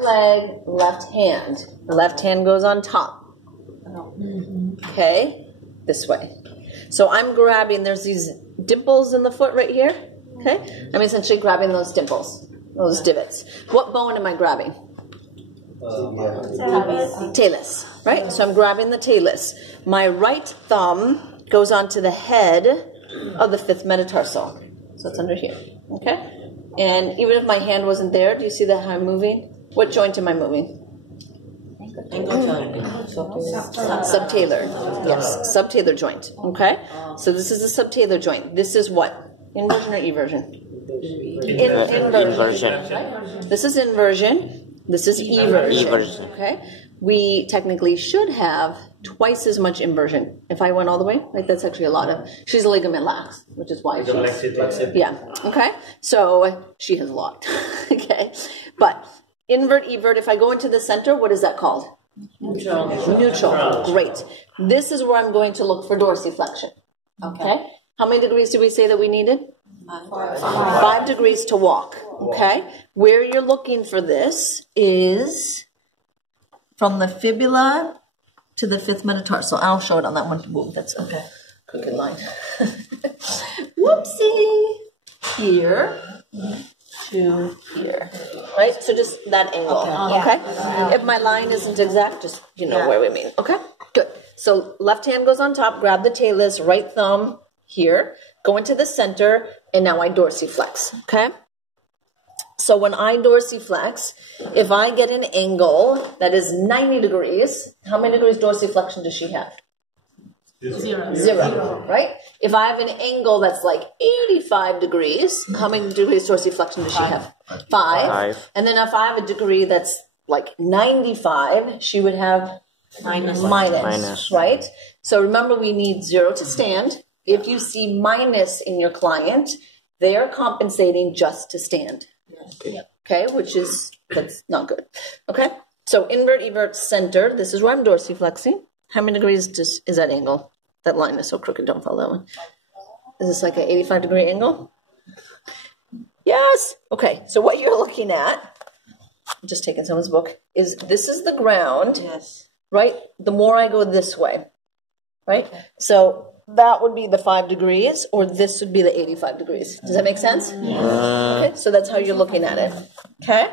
left leg, left hand. Left hand goes on top. Okay, this way. So I'm grabbing, there's these dimples in the foot right here. Okay, I'm essentially grabbing those dimples, those divots. What bone am I grabbing? Talus, right? So I'm grabbing the talus. My right thumb goes onto the head of the fifth metatarsal. So it's under here, okay? And even if my hand wasn't there, do you see that how I'm moving? What joint am I moving? Subtalar. Yes, subtalar joint, okay? So this is the subtalar joint. This is what? Inversion or eversion? Inversion. Right? This is inversion. This is eversion. Okay? We technically should have twice as much inversion. If I went all the way, like that's actually a lot of. She's a ligament lax, which is why she's. Yeah. Okay. So she has a lot. Okay. But invert, evert. If I go into the center, what is that called? Neutral. Neutral. Great. This is where I'm going to look for dorsiflexion. Okay. How many degrees did we say that we needed? 5 degrees to walk. Okay. Where you're looking for this is from the fibula to the fifth metatarsal. I'll show it on that one. Whoa, that's a crooked line. Whoopsie. Here to here. Right? So just that angle. Okay. If my line isn't exact, just you know where we mean. Okay. Good. So left hand goes on top. Grab the talus. Right thumb here. Go into the center. And now I dorsiflex. Okay. So when I dorsiflex, if I get an angle that is 90 degrees, how many degrees dorsiflexion does she have? Zero, right? If I have an angle that's like 85 degrees, how many degrees dorsiflexion does she have? 5. And then if I have a degree that's like 95, she would have minus, right? So remember, we need 0 to stand. If you see minus in your client, they are compensating just to stand. Okay, which is, that's not good. Okay, so invert, evert, center. This is where I'm dorsiflexing. How many degrees is that angle? That line is so crooked, don't follow that one. Is this like an 85-degree angle? Yes. Okay, so what you're looking at, I'm just taking someone's book, is this is the ground, right? The more I go this way, right? So that would be the 5 degrees, or this would be the 85 degrees. Does that make sense? Okay, so that's how you're looking at it. Okay?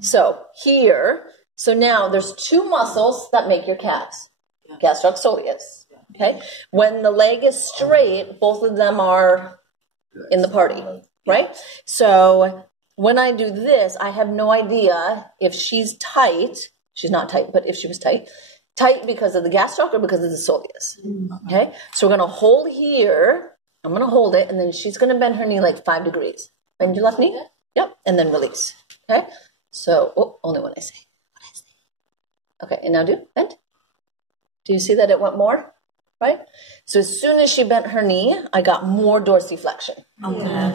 So here, so now there's 2 muscles that make your calves. Gastroc soleus. Okay? When the leg is straight, both of them are in the party, right? So when I do this, I have no idea if she's tight. She's not tight, but if she was tight. Tight because of the gastroc or because of the soleus. Okay? So we're going to hold here. I'm going to hold it, and then she's going to bend her knee like 5 degrees. Bend your left knee. Yep. And then release. Okay? So, only when I say. Okay, and now bend. Do you see that it went more? Right? So as soon as she bent her knee, I got more dorsiflexion. Okay.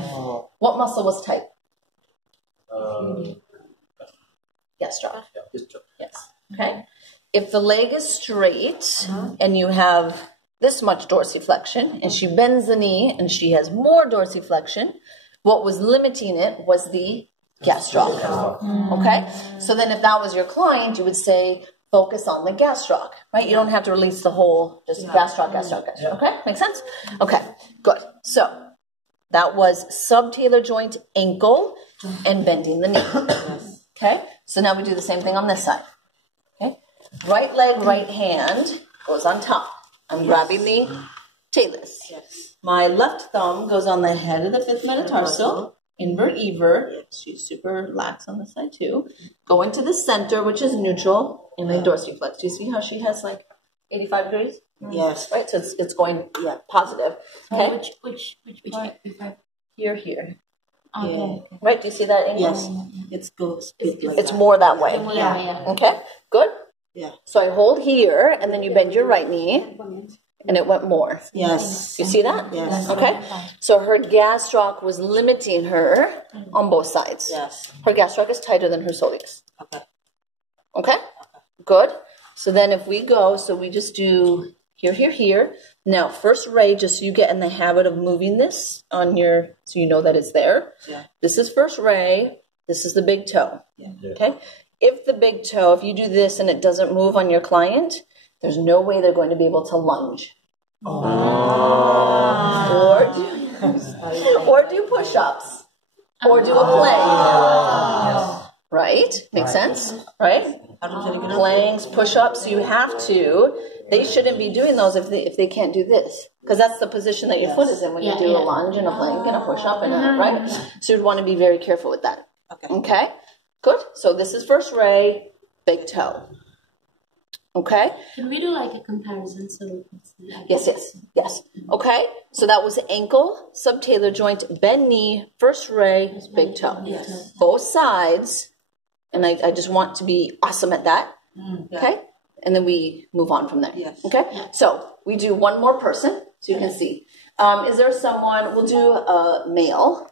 What muscle was tight? Gastroc. Yes. Okay? If the leg is straight and you have this much dorsiflexion and she bends the knee and she has more dorsiflexion, what was limiting it was the gastroc. Okay? So then if that was your client, you would say, focus on the gastroc, right? You don't have to release the whole, just gastroc. Okay? Make sense? Okay, good. So that was subtalar joint, ankle, and bending the knee. Okay? So now we do the same thing on this side. Okay? Right leg, right hand goes on top. I'm grabbing the talus. My left thumb goes on the head of the fifth metatarsal. Invert, evert. She's super lax on this side too. Go into the center, which is neutral, and then dorsiflex. Do you see how she has like 85 degrees? Yes. Right? So it's going positive. Okay? Which Here. Okay. Right? Do you see that angle? Yes. It goes. It's more that way. Yeah. Okay? Good? Yeah. So I hold here, and then you bend your right knee, and it went more. Yes. You see that? Yes. Okay? So her gastroc was limiting her on both sides. Yes. Her gastroc is tighter than her soleus. Okay. Okay? Good. So then if we go, so we just do here. Now, first ray, just so you get in the habit of moving this on your, so you know that it's there. Yeah. This is first ray. This is the big toe. Yeah. Okay? if the big toe, if you do this and it doesn't move on your client, there's no way they're going to be able to lunge. Or do push-ups. Or do a plank. Right? Makes sense? Right? Planks, push-ups, you have to. They shouldn't be doing those if they can't do this. Because that's the position that your foot is in when you do a lunge and a plank and a push-up, and right? So you'd want to be very careful with that. Okay? Good. So this is first ray, big toe. Okay? Can we do like a comparison so we can see? Yes. Okay? So that was ankle, subtalar joint, bend knee, first ray, big toe. Yes. Both sides. And I just want to be awesome at that. Okay? And then we move on from there. Okay? So we do one more person so you can see. Is there someone, we'll do a male.